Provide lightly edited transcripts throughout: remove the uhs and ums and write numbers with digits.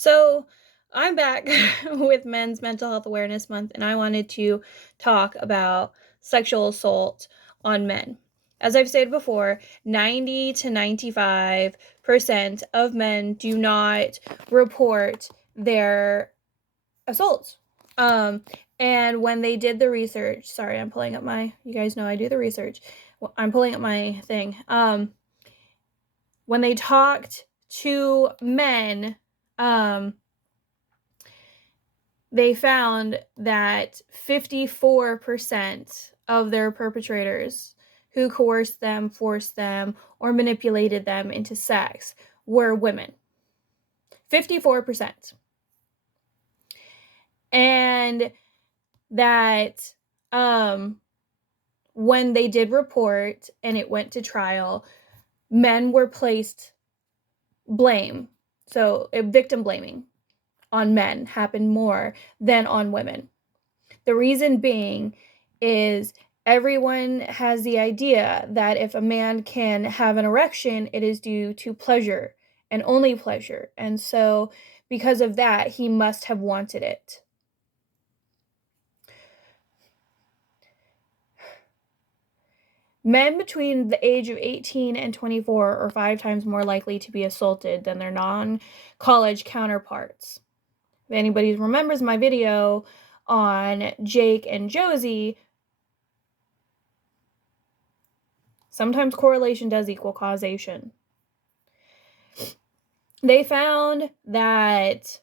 So I'm back with Men's Mental Health Awareness Month, and I wanted to talk about sexual assault on men. As I've stated before, 90 to 95% of men do not report their assaults. Um, and when they did the research, sorry, I'm pulling up you guys know I do the research. I'm pulling up my thing. When they talked to men, um, they found that 54% of their perpetrators who coerced them, forced them, or manipulated them into sex were women. 54%. And that when they did report and it went to trial, men were placed blame. So victim blaming on men happened more than on women. The reason being is everyone has the idea that if a man can have an erection, it is due to pleasure and only pleasure. And so, because of that, he must have wanted it. Men between the age of 18 and 24 are 5 times more likely to be assaulted than their non-college counterparts. If anybody remembers my video on Jake and Josie, sometimes correlation does equal causation. They found that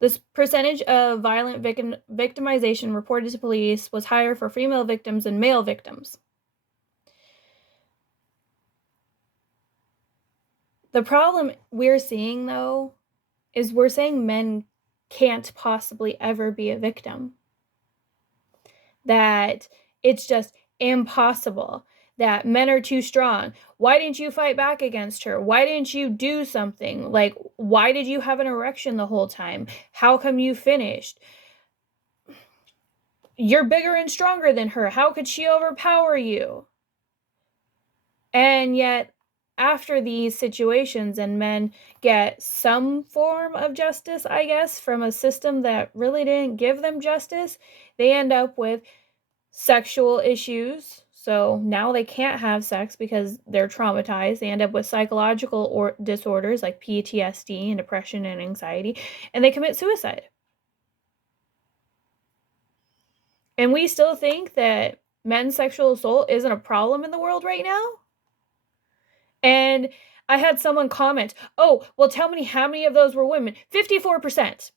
this percentage of violent victimization reported to police was higher for female victims than male victims. The problem we're seeing, though, is we're saying men can't possibly ever be a victim. That it's just impossible. That men are too strong. Why didn't you fight back against her? Why didn't you do something? Like, why did you have an erection the whole time? How come you finished? You're bigger and stronger than her. How could she overpower you? And yet, after these situations and men get some form of justice, I guess, from a system that really didn't give them justice, they end up with sexual issues. So now they can't have sex because they're traumatized. They end up with psychological disorders like PTSD and depression and anxiety, and they commit suicide. And we still think that men's sexual assault isn't a problem in the world right now? And I had someone comment, oh, well, tell me how many of those were women. 54%.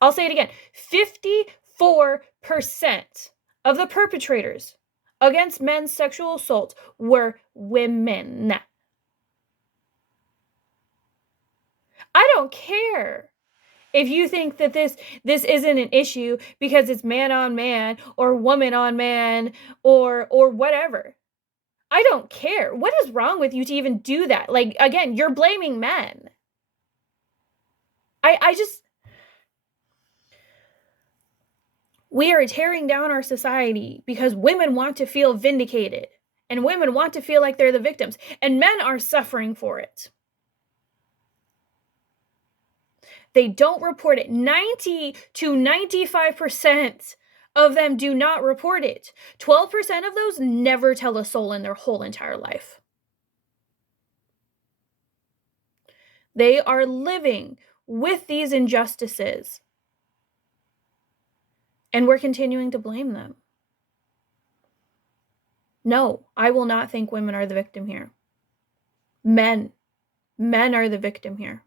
I'll say it again. 54% of the perpetrators against men's sexual assault were women. I don't care if you think that this isn't an issue because it's man on man or woman on man or whatever. I don't care. What is wrong with you to even do that? Like, again, you're blaming men. I just, we are tearing down our society because women want to feel vindicated and women want to feel like they're the victims, and men are suffering for it. They don't report it. 90 to 95% of them do not report it. 12% of those never tell a soul in their whole entire life. They are living with these injustices, and we're continuing to blame them. No, I will not think women are the victim here. Men are the victim here.